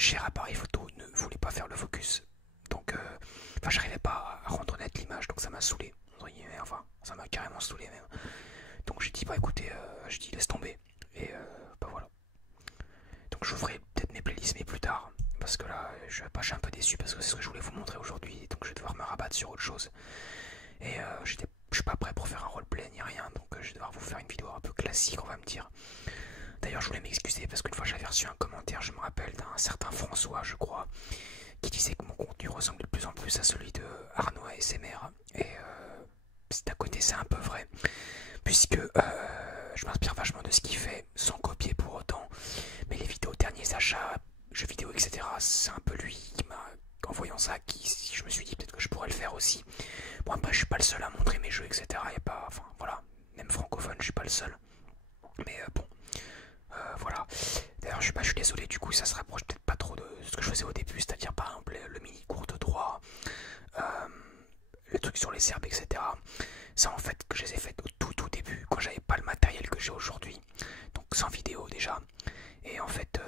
cher appareil photo ne voulait pas faire le focus. Donc, enfin, j'arrivais pas à rendre honnête l'image, donc ça m'a saoulé. Enfin, ça m'a carrément saoulé même. Donc j'ai dit, bah écoutez, je dis laisse tomber. Et bah voilà. Donc je ferai peut-être mes playlists, mais plus tard. Parce que là, je suis un peu déçu parce que c'est ce que je voulais vous montrer aujourd'hui. Donc je vais devoir me rabattre sur autre chose. Et je suis pas prêt pour faire un roleplay ni rien. Donc je vais devoir vous faire une vidéo un peu classique, on va me dire. D'ailleurs, je voulais m'excuser parce qu'une fois j'avais reçu un commentaire, je me rappelle, d'un certain François, je crois, qui disait que mon contenu ressemblait de plus en plus à celui de Arnaud ASMR. Et d'à côté, c'est un peu vrai. Puisque je m'inspire vachement de ce qu'il fait, sans copier pour autant. Mais les vidéos derniers achats, jeux vidéo, etc., c'est un peu lui qui m'a, en voyant ça, je me suis dit peut-être que je pourrais le faire aussi. Bon, après, je suis pas le seul à montrer mes jeux, etc. Y a pas, enfin, voilà, même francophone, je suis pas le seul. Mais bon, voilà. D'ailleurs, je suis désolé, du coup, ça se rapproche peut-être pas trop de ce que je faisais au début, c'est-à-dire par exemple le mini cours de droit, euh, le truc sur les serbes, etc. Ça, en fait, que je les ai fait au tout début, quand j'avais pas le matériel que j'ai aujourd'hui, donc sans vidéo déjà. Et en fait,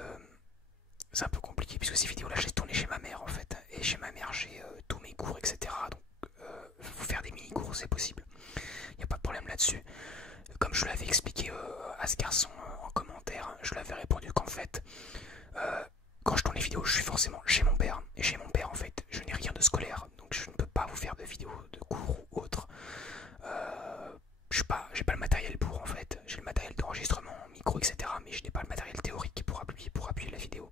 c'est un peu compliqué puisque ces vidéos-là, je les tournées chez ma mère en fait. Et chez ma mère, j'ai tous mes cours, etc. Donc, faire des mini-cours, c'est possible. Il n'y a pas de problème là-dessus. Comme je l'avais expliqué à ce garçon en commentaire, je lui avais répondu qu'en fait, quand je tourne les vidéos, je suis forcément chez mon père. Et chez mon père, en fait, je n'ai rien de scolaire. Donc, je ne peux pas vous faire de vidéos de cours ou autre. J'ai pas le matériel pour en fait. J'ai le matériel d'enregistrement, micro, etc. Mais je n'ai pas le matériel théorique pour appuyer la vidéo.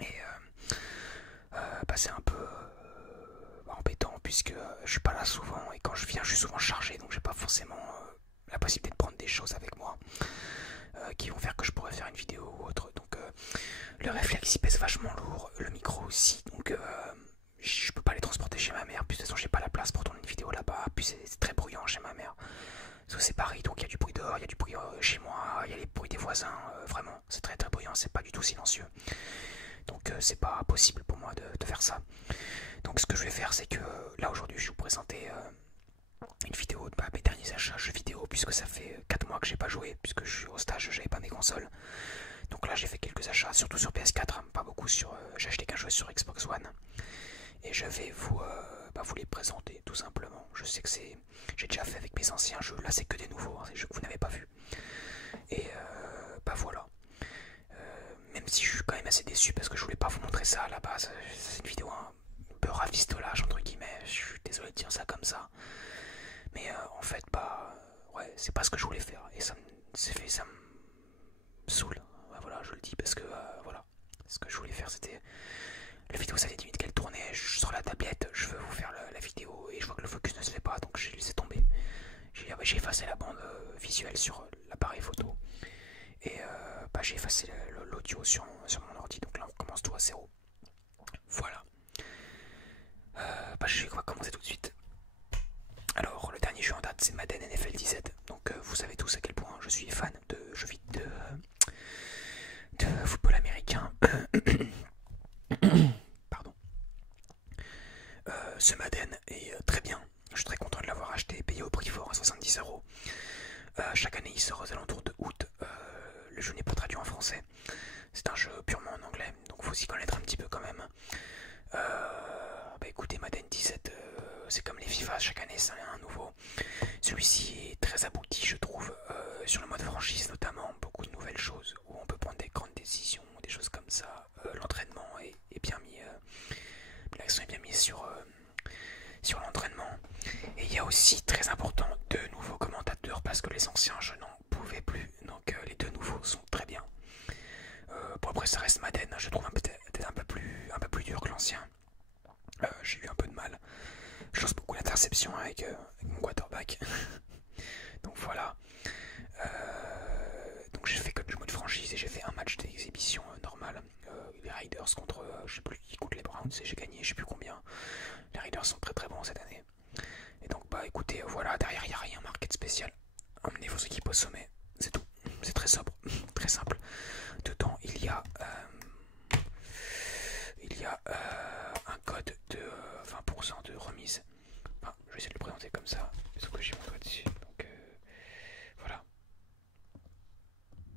Et bah, c'est un peu embêtant puisque je suis pas là souvent et quand je viens, je suis souvent chargé, donc j'ai pas forcément la possibilité de prendre des choses avec moi qui vont faire que je pourrais faire une vidéo ou autre. Donc le réflexe il pèse vachement lourd, le micro aussi, donc je peux pas les transporter chez ma mère. Puis de toute façon, j'ai pas la place pour tourner une vidéo là-bas. Puis c'est très bruyant chez ma mère. Parce que c'est Paris, donc il y a du bruit dehors, il y a du bruit chez moi, il y a les bruits des voisins. Vraiment, c'est très très bruyant, c'est pas du tout silencieux. Donc c'est pas possible pour moi de faire ça. Donc ce que je vais faire, c'est que là aujourd'hui, je vais vous présenter une vidéo de mes derniers achats jeux vidéo, puisque ça fait 4 mois que j'ai pas joué, puisque je suis au stage, j'avais pas mes consoles. Donc là, j'ai fait quelques achats, surtout sur PS4, hein, pas beaucoup sur. J'ai acheté qu'un jeu sur Xbox One. Et je vais vous les présenter tout simplement. Je sais que j'ai déjà fait avec mes anciens jeux, là c'est que des nouveaux, hein, des jeux que vous n'avez pas vus. Et bah voilà. Même si je suis quand même assez déçu parce que je voulais pas vous montrer ça à la base. C'est une vidéo un peu rafistolage entre guillemets. Je suis désolé de dire ça comme ça. Mais en fait, bah ouais, c'est pas ce que je voulais faire. Et ça me saoule. Ouais, voilà, je le dis parce que voilà. Ce que je voulais faire c'était. La vidéo ça fait 10 minutes qu'elle tournait, je sors la tablette, je veux vous faire la vidéo et je vois que le focus ne se fait pas donc j'ai laissé tomber. J'ai effacé la bande visuelle sur l'appareil photo et bah, j'ai effacé l'audio sur mon ordi, donc là on recommence tout à zéro. Voilà. Bah, je vais commencer tout de suite. Alors le dernier jeu en date c'est Madden NFL 17, donc vous savez tous à quel point je suis fan de jeux vidéo de football américain. Pardon. Ce Madden est très bien. Je suis très content de l'avoir acheté, payé au prix fort à 70€. Chaque année il sort aux alentours de août. Le jeu n'est pas traduit en français. C'est un jeu purement en anglais, donc faut s'y connaître un petit peu quand même. Bah écoutez, Madden 17, c'est comme les FIFA, chaque année c'est un nouveau. Celui-ci est très abouti, je trouve, sur le mode franchise notamment, beaucoup de nouvelles choses où on peut prendre des grandes décisions, des choses comme ça. L'entraînement est bien mis, l'accent est bien mis sur l'entraînement. Et il y a aussi, très important, deux nouveaux commentateurs parce que les anciens je n'en pouvais plus. Donc les deux nouveaux sont très bien. Bon après ça reste Madden, je trouve peut-être un peu plus dur que l'ancien. J'ai eu un peu de mal. Je lance beaucoup l'interception avec mon quarterback. Donc voilà. Donc j'ai fait que du mode franchise et j'ai fait un match d'exhibition normal. Les Raiders contre, je sais plus qui, contre les Browns et j'ai gagné, je sais plus combien. Les Raiders sont très très bons cette année. Et donc bah écoutez, voilà, derrière il n'y a rien, marqué de spécial. Emmenez vos équipes au sommet, c'est tout. C'est très sobre, très simple. Dedans il y a un code de 20% de remise. Enfin, je vais essayer de le présenter comme ça, sauf que j'ai mon doigt dessus. Donc voilà.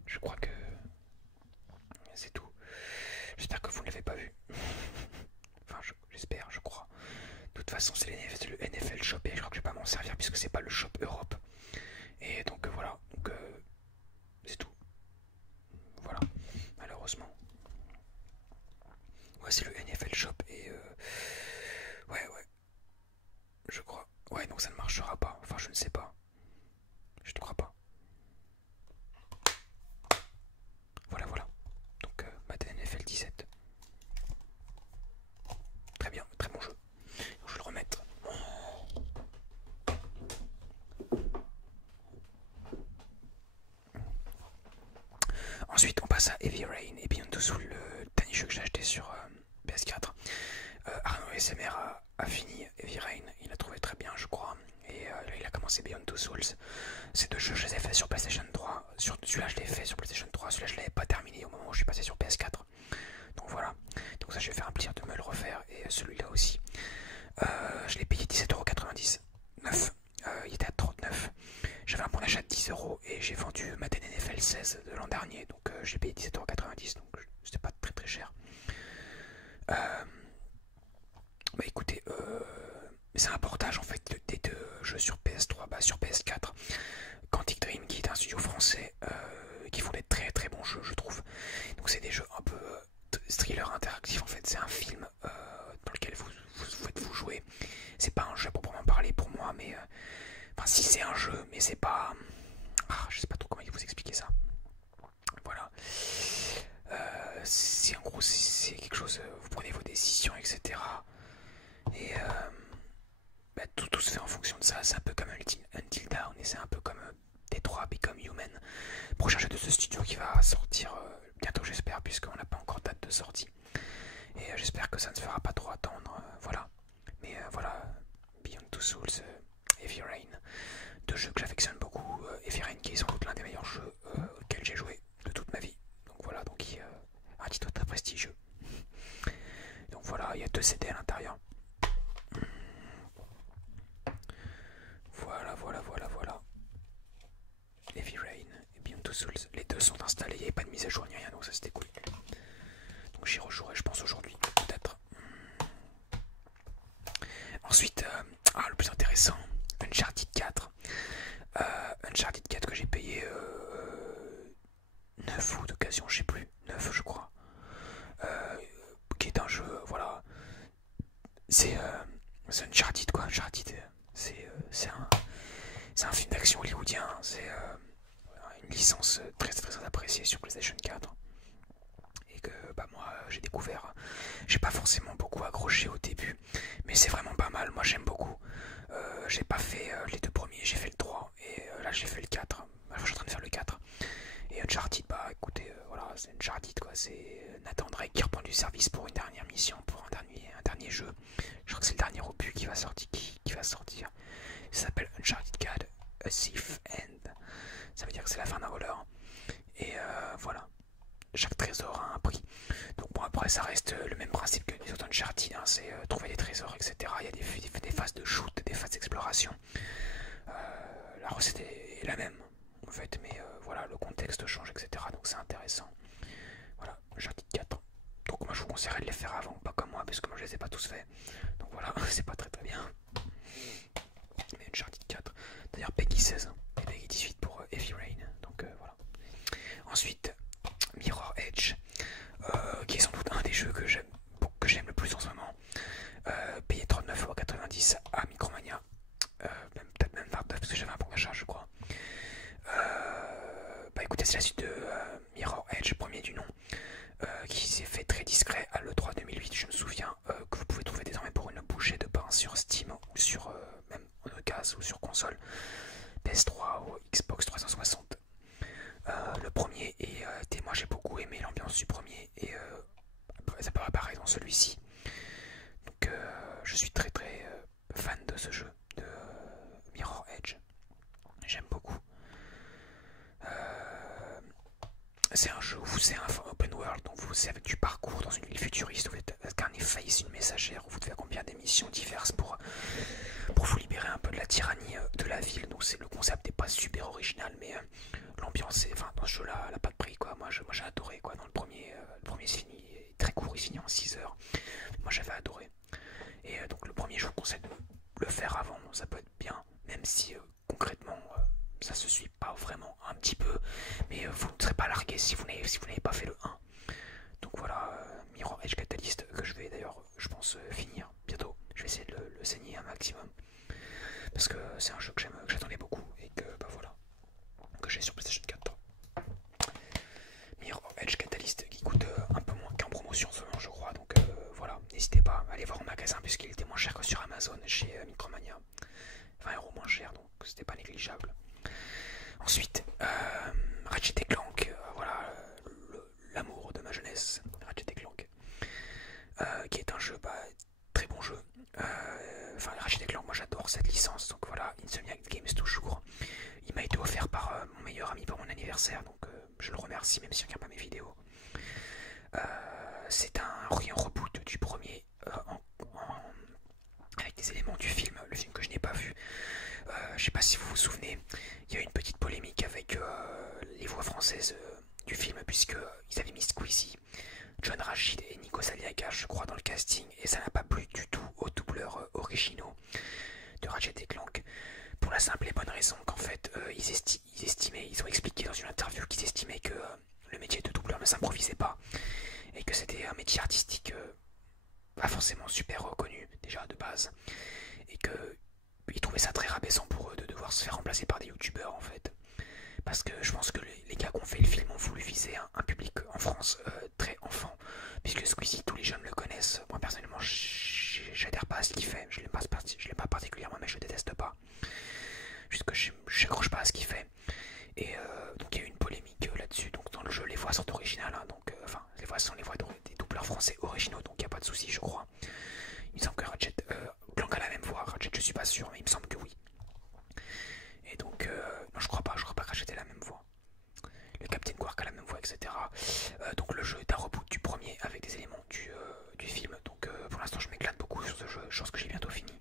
Je crois que c'est tout. J'espère que vous ne l'avez pas vu. Enfin, j'espère, je crois. De toute façon, c'est le NFL Shop et je crois que je vais pas m'en servir puisque c'est pas le Shop Europe. Et donc voilà, donc c'est tout. Voilà, malheureusement. Ouais, c'est le NFL Shop et ouais, je crois. Ouais, donc ça ne marchera pas. Enfin, je ne sais pas. Je ne crois pas. Voilà. Donc, Madden NFL 17. Très bien, très bon jeu. Je vais le remettre. Ensuite, on passe à Heavy Rain et Beyond Two Souls, le dernier jeu que j'ai acheté sur PS4. Arnaud SMR a fini Heavy Rain, il a trouvé très bien, je crois. Et là, il a commencé Beyond Two Souls. Ces deux jeux, je les ai fait sur PlayStation 3. Celui-là, je l'ai fait sur PlayStation 3. Celui-là, je l'avais pas terminé au moment où je suis passé sur PS4. Donc voilà. Donc ça, je vais faire un plaisir de me le refaire. Et celui-là aussi. Je l'ai payé 17,99€. Il était à 39. J'avais un bon d'achat de 10€ et j'ai vendu ma NFL 16 de l'an dernier. Donc j'ai payé 17,90€. Donc c'était pas très très cher. Bah écoutez, c'est un portage en fait des deux jeux sur PS3, sur PS4. Quantic Dream qui est un studio français qui font des très très bons jeux je trouve. Donc c'est des jeux un peu thriller interactif en fait, c'est un film dans lequel vous jouez. C'est pas un jeu proprement parler pour moi mais enfin si c'est un jeu mais c'est pas... je sais pas trop comment vous expliquer ça. Voilà. C'est en gros c'est quelque chose, vous prenez vos décisions etc. Et tout se fait en fonction de ça. C'est un peu comme Until Dawn et c'est un peu comme Detroit Become Human. Prochain jeu de ce studio qui va sortir bientôt j'espère puisqu'on n'a pas encore date de sortie. Et j'espère que ça ne se fera pas trop attendre. Voilà. Mais voilà, Beyond Two Souls, Heavy Rain. Deux jeux que j'affectionne beaucoup. Heavy Rain qui est sans doute l'un des meilleurs jeux auxquels j'ai joué de toute ma vie. Donc voilà, donc il un titre très prestigieux. Donc voilà, il y a 2 CD à l'intérieur. Voilà. Heavy Rain et Beyond Two Souls. Les deux sont installés, il n'y avait pas de mise à jour ni rien, donc ça c'était cool. Donc j'y rejouerai, je pense, aujourd'hui, peut-être. Ensuite, le plus intéressant, Uncharted 4. Uncharted 4 que j'ai payé 9 ou d'occasion, je sais plus, 9 je crois. Qui est un jeu, voilà. C'est Uncharted quoi, Uncharted. C'est un film d'action hollywoodien, c'est une licence très appréciée sur PlayStation 4 et que moi j'ai découvert. J'ai pas forcément beaucoup accroché au début, mais c'est vraiment pas mal. Moi j'aime beaucoup. J'ai pas fait les 2 premiers, j'ai fait le 3 et là j'ai fait le 4. Je suis en train de faire le 4. Et Uncharted, écoutez, voilà, c'est Uncharted quoi. C'est Nathan Drake qui reprend du service pour une dernière mission, pour un dernier jeu. Je crois que c'est le dernier opus qui va sortir. Ça s'appelle Uncharted 4, A Thief End. Ça veut dire que c'est la fin d'un voleur. Et voilà. Chaque trésor a un prix. Donc bon, après ça reste le même principe que les autres Uncharted, hein, c'est trouver des trésors, etc. Il y a des phases de shoot, des phases d'exploration. La recette est la même en fait, mais voilà, le contexte change, etc. Donc c'est intéressant. Voilà, Uncharted 4. Donc moi je vous conseillerais de les faire avant, pas comme moi, parce que moi je les ai pas tous faits. Donc voilà, c'est pas très bien. Mais Uncharted 4. D'ailleurs Peggy 16 et Peggy 18 pour Heavy Rain. Donc voilà. Ensuite, Mirror Edge, qui est sans doute un des jeux que j'aime le plus en ce moment. Payé 39,90€ à Micromania. Peut-être même 29 parce que j'avais un bon achat je crois. Écoutez, c'est la suite de Mirror Edge, premier du nom, qui s'est fait très discret à l'E3 2008. Je me souviens que vous pouvez trouver désormais pour une bouchée de pain sur Steam ou sur même en occasion ou sur console PS3 ou Xbox 360. Le premier et moi j'ai beaucoup aimé l'ambiance du premier et ça peut apparaître dans celui-ci. Donc je suis très très fan de ce jeu de Mirror Edge. J'aime beaucoup. C'est un jeu où c'est un open world, donc vous avez du parcours dans une ville futuriste, vous êtes incarné Faith, une messagère, où vous devez accomplir des missions diverses pour vous libérer un peu de la tyrannie de la ville. Donc le concept n'est pas super original, mais l'ambiance, dans ce jeu-là, elle n'a pas de prix quoi. Moi j'ai adoré quoi. Dans le premier c'est fini, très 6 heures. Moi j'avais adoré. Et donc le premier, je vous conseille de le faire avant, ça peut être bien, même si concrètement ça se suit pas vraiment, un petit peu, mais vous ne serez pas largué si vous n'avez pas fait le 1. Donc voilà, Mirror Edge Catalyst, que je vais d'ailleurs, je pense, finir bientôt. Je vais essayer de le saigner un maximum. Parce que c'est un jeu que j'attendais beaucoup et que bah voilà, que j'ai sur PlayStation 4. Mirror Edge Catalyst qui coûte un peu moins qu'en promotion selon je crois. Donc voilà, n'hésitez pas à aller voir en magasin puisqu'il était moins cher que sur Amazon chez Micromania. 20 € moins cher, donc c'était pas négligeable. Ensuite, Ratchet & Clank, voilà l'amour de ma jeunesse, Ratchet & Clank, qui est un jeu, très bon jeu. Enfin, Ratchet & Clank, moi j'adore cette licence, donc voilà, Insomniac Games toujours. Il m'a été offert par mon meilleur ami pour mon anniversaire, donc je le remercie même s'il ne regarde pas mes vidéos. C'est un reboot du premier avec des éléments du film, le film que je n'ai pas vu. Je sais pas si vous vous souvenez, il y a eu une petite polémique avec les voix françaises du film, puisque ils avaient mis Squeezie, John Rachid et Nico Saliaga, je crois, dans le casting, et ça n'a pas plu du tout aux doubleurs originaux de Ratchet & Clank, pour la simple et bonne raison qu'en fait, ils ont expliqué dans une interview qu'ils estimaient que le métier de doubleur ne s'improvisait pas, et que c'était un métier artistique pas forcément super reconnu, déjà de base, et que ils trouvaient ça très rabaissant pour eux de devoir se faire remplacer par des youtubeurs en fait. Parce que je pense que les gars qui ont fait le film ont voulu viser un public en France très enfant. Puisque Squeezie, tous les jeunes le connaissent. Moi personnellement, j'adhère pas à ce qu'il fait. Je l'aime pas particulièrement, mais je le déteste pas. Juste que j'accroche pas à ce qu'il fait. Et donc il y a eu une polémique là-dessus. Donc dans le jeu, les voix sont originales. Hein, donc, enfin, les voix sont les voix des doubleurs français originaux. Donc il n'y a pas de souci, je crois. Il me semble que Ratchet Clank a la même voix. Ratchet, je suis pas sûr, mais il me semble que oui. Et donc, non, je crois pas que Ratchet ait la même voix. Le Captain Quark a la même voix, etc. Donc le jeu est un reboot du premier avec des éléments du film. Donc pour l'instant, je m'éclate beaucoup sur ce jeu, chose que j'ai bientôt fini.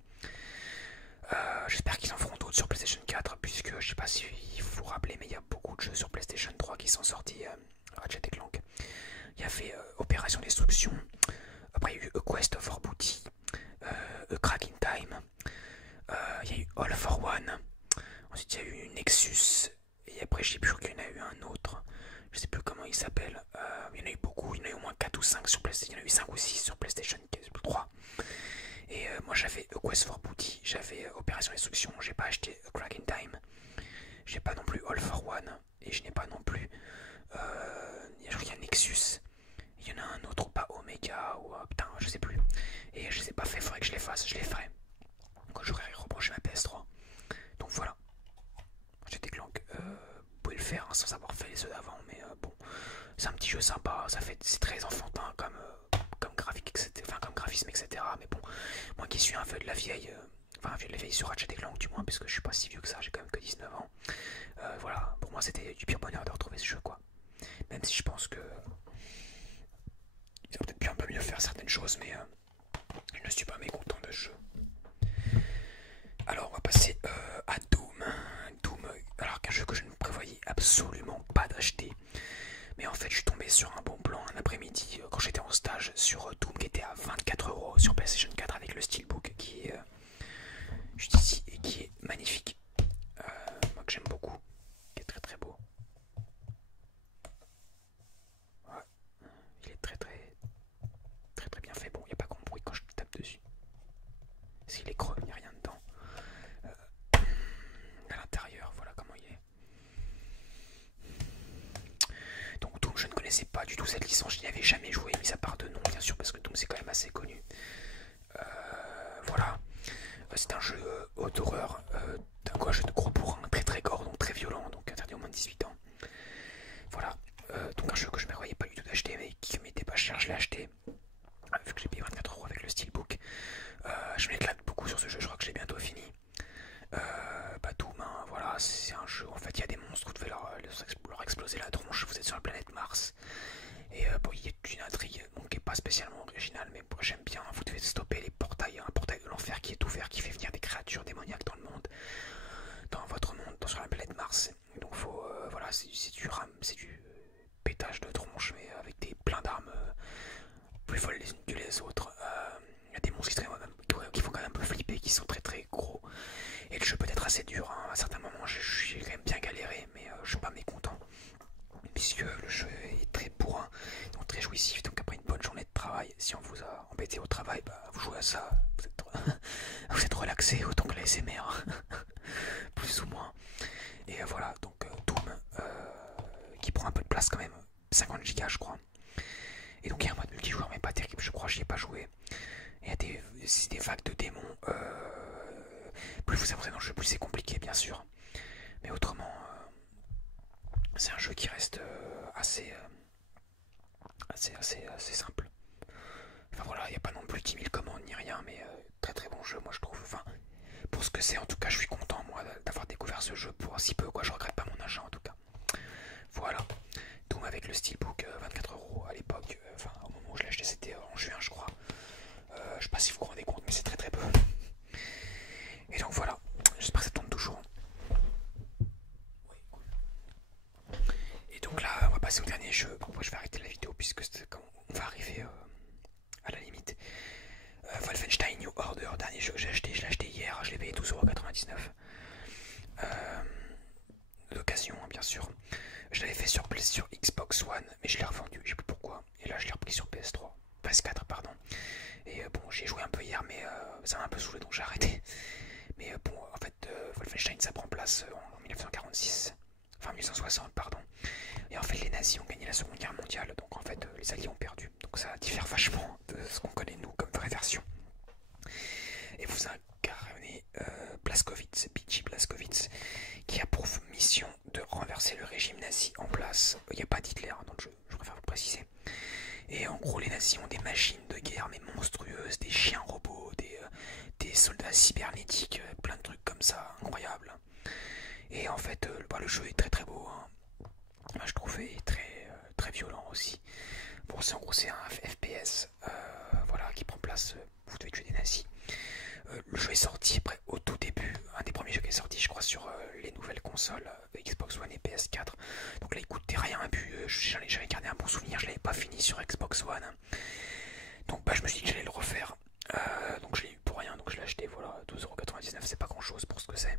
J'espère qu'ils en feront d'autres sur PlayStation 4, puisque je sais pas si vous vous rappelez, mais il y a beaucoup de jeux sur PlayStation 3 qui sont sortis. Ratchet & Clank. Il y avait Opération Destruction. Après, il y a eu A Quest for Booty. A Crack in Time. Il y a eu All for One. Ensuite, il y a eu Nexus. Et après, je sais plus qu'il y en a eu un autre. Je sais plus comment il s'appelle. Il y en a eu beaucoup. Il y en a eu au moins 4 ou 5 sur PlayStation. Il y en a eu 5 ou 6 sur PlayStation 3. Et moi, j'avais A Quest for Booty. J'avais Opération Destruction. J'ai pas acheté A Crack in Time. J'ai pas non plus All for One. Et je n'ai pas non plus. Je crois qu'il y a Nexus. Il y en a un autre, pas Omega. Ou putain, je sais plus. Et je les ai pas fait. Faudrait que je les fasse. Je les ferai quand j'aurai rebranché ma PS3. Donc voilà. Ratchet & Clank, vous pouvez le faire hein, sans avoir fait les ceux d'avant, mais bon, c'est un petit jeu sympa, c'est très enfantin comme graphique, etc. Enfin comme graphisme, etc. Mais bon, moi qui suis un vieux de la vieille, enfin un vieux de la vieille sur Ratchet & Clank du moins, parce que je suis pas si vieux que ça, j'ai quand même que 19 ans. Voilà, pour moi c'était du pur bonheur de retrouver ce jeu quoi. Même si je pense que ils auraient peut-être pu un peu mieux faire certaines choses, mais je ne suis pas mécontent de ce jeu. Alors on va passer à Doom. Alors qu'un jeu que je ne prévoyais absolument pas d'acheter. Mais en fait je suis tombé sur un bon plan un après-midi quand j'étais en stage sur Doom qui était à 24 € sur PlayStation 4 avec le Steelbook qui est juste ici et qui est magnifique. Moi que j'aime beaucoup. Qui est très très beau. Ouais. Il est très bien fait. Bon il n'y a pas grand bruit quand je tape dessus. S'il est creux, il n'y a rien dedans. À l'intérieur, voilà comment il est. Donc Doom, je ne connaissais pas du tout cette licence, je n'y avais jamais joué, mis à part de nom bien sûr, parce que Doom c'est quand même assez connu. Voilà, c'est un jeu d'horreur, un jeu de gros bourrin, très gore, donc très violent, donc interdit aux moins de 18 ans. Voilà, donc un jeu que je ne me voyais pas du tout d'acheter, mais qui m'était pas cher, je l'ai acheté. Vu que j'ai payé 24 € avec le Steelbook. Je m'éclate beaucoup sur ce jeu, je crois que je l'ai bientôt fini. Doom, hein, voilà, c'est un jeu, en fait il y a des monstres, vous devez leur exploser la tronche, vous êtes sur la planète Mars. Et bon, il y a une intrigue bon, qui n'est pas spécialement originale, mais bon, j'aime bien, vous devez stopper les portails, un portail de l'enfer qui est ouvert, qui fait venir des créatures démoniaques dans le monde, dans votre monde, sur la planète Mars. Donc faut, voilà, c'est du pétage de tronche, mais avec plein d'armes plus folles les unes assez dur, hein. À certains moments j'ai quand même bien galéré, mais je suis pas mécontent. Puisque le jeu est très bourrin, donc très jouissif, donc après une bonne journée de travail, si on vous a embêté au travail, bah, vous jouez à ça, vous êtes relaxé autant que la SMR, plus ou moins. Et voilà, donc Doom, qui prend un peu de place quand même, 50 Go je crois. Et donc il y a un mode multijoueur mais pas terrible, je crois, j'y ai pas joué. Il y a des vagues de démons, plus vous avancez dans le jeu, plus c'est compliqué bien sûr. Mais autrement, c'est un jeu qui reste assez simple. Enfin voilà, il n'y a pas non plus 10 000 commandes ni rien, mais très très bon jeu moi je trouve. Enfin, pour ce que c'est en tout cas, je suis content moi d'avoir découvert ce jeu pour si peu quoi, je regrette pas mon achat en tout cas. Voilà, Doom avec le steelbook, 24 € à l'époque, enfin au moment où je l'ai acheté c'était en juin je crois. Je sais pas si vous vous rendez compte mais c'est très très peu. Et donc voilà, j'espère que ça tourne toujours. Et donc là, on va passer au dernier jeu. Bon, moi, je vais arrêter la vidéo puisque on va arriver à la limite. Wolfenstein New Order, dernier jeu que j'ai acheté. Je l'ai acheté hier, je l'ai payé 12,99 €. D'occasion, hein, bien sûr. Je l'avais fait sur Xbox One, mais je l'ai revendu, je sais plus pourquoi. Et là, je l'ai repris sur PS3, PS4, pardon. Et bon, j'ai joué un peu hier, mais ça m'a un peu saoulé, donc j'ai arrêté. Mais bon, en fait, Wolfenstein, ça prend place en 1946. Enfin 1960 pardon. Et en fait les nazis ont gagné la seconde guerre mondiale, donc en fait les alliés ont perdu. Donc ça diffère vachement de ce qu'on connaît nous comme vraie version. Et vous incarnez Blazkowicz, B.J. Blazkowicz, qui a pour mission de renverser le régime nazi en place. Il n'y a pas d'Hitler dans le jeu, je préfère vous préciser. Et en gros les nazis ont des machines de guerre mais monstrueuses, des chiens robots, des soldats cybernétiques, plein de trucs comme ça, incroyables. Et en fait, le jeu est très très beau, hein. Moi, je trouve est très violent aussi. Bon, en gros, c'est un FPS, voilà, qui prend place. Vous devez tuer des nazis. Le jeu est sorti au tout début, un des premiers jeux qui est sorti, je crois, sur les nouvelles consoles Xbox One et PS4. Donc là, il coûtait rien un but. J'avais gardé un bon souvenir, je l'avais pas fini sur Xbox One. Donc bah, je me suis dit que j'allais le refaire. Donc je l'ai eu pour rien, donc je l'ai acheté. Voilà, 12,99 €, c'est pas grand chose pour ce que c'est.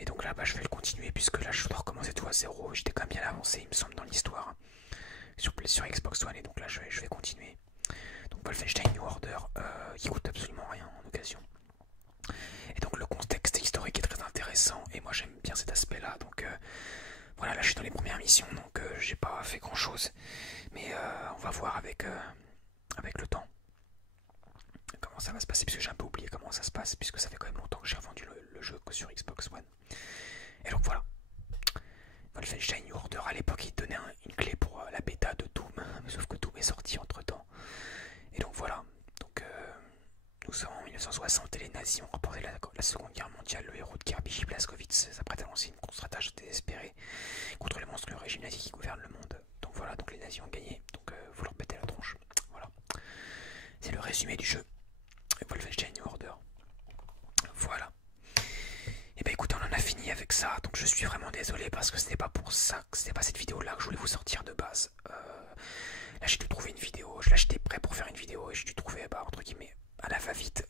Et donc là, bah, je vais le continuer puisque là, je dois recommencer tout à zéro. J'étais quand même bien avancé, il me semble, dans l'histoire sur Xbox One. Et donc là, je vais continuer. Donc Wolfenstein New Order, qui coûte absolument rien en occasion. Et donc le contexte historique est très intéressant. Et moi, j'aime bien cet aspect-là. Donc voilà, là, je suis dans les premières missions. Donc j'ai pas fait grand-chose. Mais on va voir avec le temps comment ça va se passer. Puisque j'ai un peu oublié comment ça se passe. Puisque ça fait quand même longtemps que j'ai revendu le jeu que sur Xbox One. Et donc voilà, Wolfenstein New Order, à l'époque il donnait une clé pour la bêta de Doom, sauf que Doom est sorti entre temps. Et donc voilà, donc nous sommes en 1960 et les nazis ont remporté la seconde guerre mondiale. Le héros de guerre B.J. Blazkowicz s'apprête à lancer une contre-attaque désespérée contre les monstrueux régime nazi qui gouvernent le monde. Donc voilà, donc les nazis ont gagné, donc vous leur pétez la tronche. Voilà, c'est le résumé du jeu Wolfenstein New Order. Voilà. Et bah écoutez, on en a fini avec ça, donc je suis vraiment désolé parce que c'était pas pour ça, c'était pas cette vidéo là que je voulais vous sortir de base. Là j'ai dû trouver une vidéo, je l'achetais prêt pour faire une vidéo et j'ai dû trouver, bah entre guillemets, à la va-vite.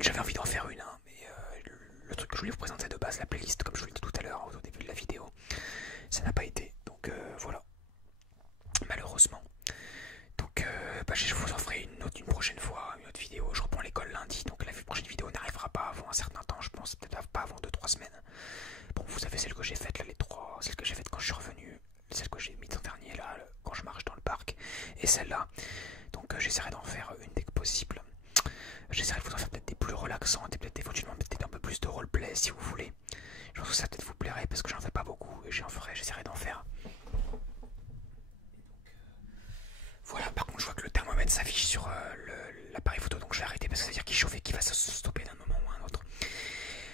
J'avais envie d'en faire une, hein, mais le truc que je voulais vous présenter de base, la playlist, comme je vous l'ai dit tout à l'heure au début de la vidéo, ça n'a pas été, donc voilà, malheureusement. Donc bah, je vous en ferai une prochaine fois, une autre vidéo. Je reprends l'école lundi, donc la prochaine vidéo n'arrivera pas avant un certain temps, je pense, peut-être pas avant 2-3 semaines. Bon, vous savez celle que j'ai faite là, les trois, celle que j'ai faite quand je suis revenu, celle que j'ai mise en dernier là, quand je marche dans le parc, et celle-là. Donc j'essaierai d'en faire une dès que possible. J'essaierai de vous en faire peut-être des plus relaxantes et peut-être éventuellement peut-être un peu plus de roleplay si vous voulez. Je pense que ça peut-être vous plairait parce que j'en fais pas beaucoup et j'essaierai d'en faire. Voilà, par contre je vois que le thermomètre s'affiche sur l'appareil photo, donc je vais arrêter parce que ça veut dire qu'il chauffe et qu'il va se stopper d'un moment ou un autre.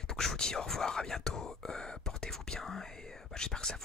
Donc je vous dis au revoir, à bientôt, portez-vous bien et bah, j'espère que ça